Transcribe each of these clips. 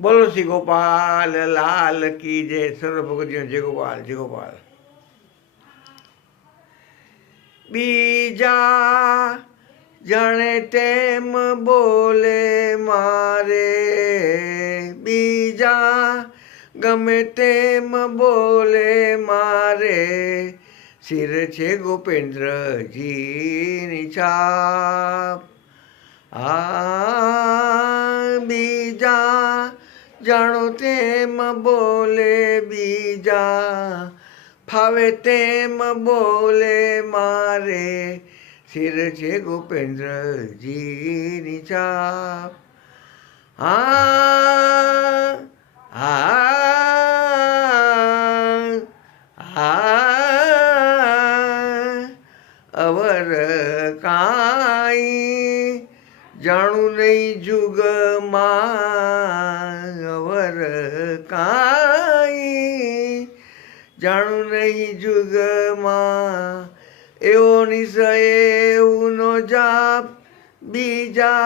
બોલો શ્રી ગોપાલ, લાલ કી જય, સર્વ ભગવતીઓ જય ગોપાલ જય ગોપાલ. બીજા જાણે તેમ બોલે મારે. બીજા ગમે તેમ બોલે મારે. શિર છે ગોપેન્દ્રજીની છાપ. આ જાણો તેમ બોલે બીજા, ફાવે તેમ બોલે મારે. શિર છે ગોપેન્દ્રજીની છાપ. આ અવર કાંઈ જાણું નહીં જુગમાં અવર કાંઈ. જાણું નહીં જુગમાં એવો નિશય એવું જાપ. બીજા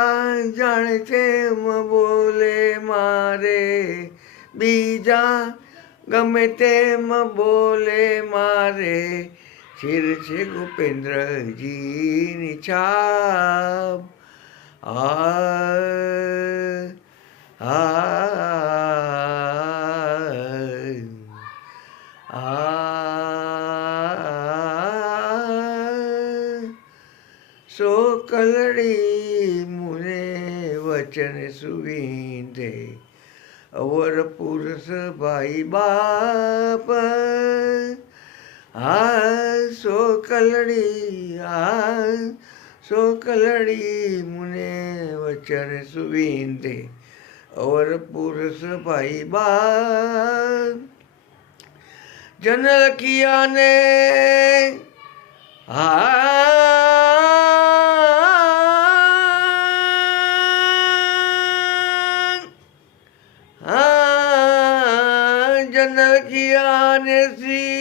જાણે તેમ બોલે મારે. બીજા ગમે તેમ બોલે મારે. શિર છે ગોપેન્દ્રજીની છાપ. આ આ આ સો કલડી મુને વચન સુવિંદે અવર પુરુષ ભાઈ બાપ આ સો કલડી આ સો કલડી મુને વચન સુવિંદે અવર પુરુષ ભાઈ બાપ જનલ કિયાને આ આ જનલ કિયાને શ્રી ગોપેન્દ્ર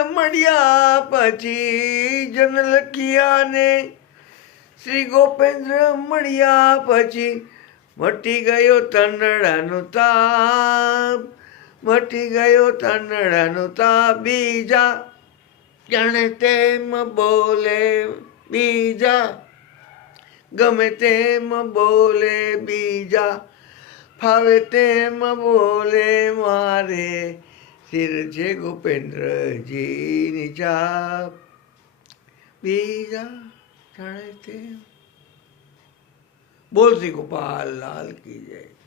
મળ્યા પછી જન કિયાને શ્રી ગોપેન્દ્ર મળ્યા પછી મટી ગયો તનડાનો તાપ, મટી ગયો તનડાનો તાપ. બીજા જાણે તેમ બોલે, બીજા ગમે તેમ બોલે, બીજા ફાવે તેમ બોલે, મારે શિર છે ગોપેન્દ્રજીની ચાપ. બીજા જાણે તે બોલ ગોપાલ લાલ કી જય.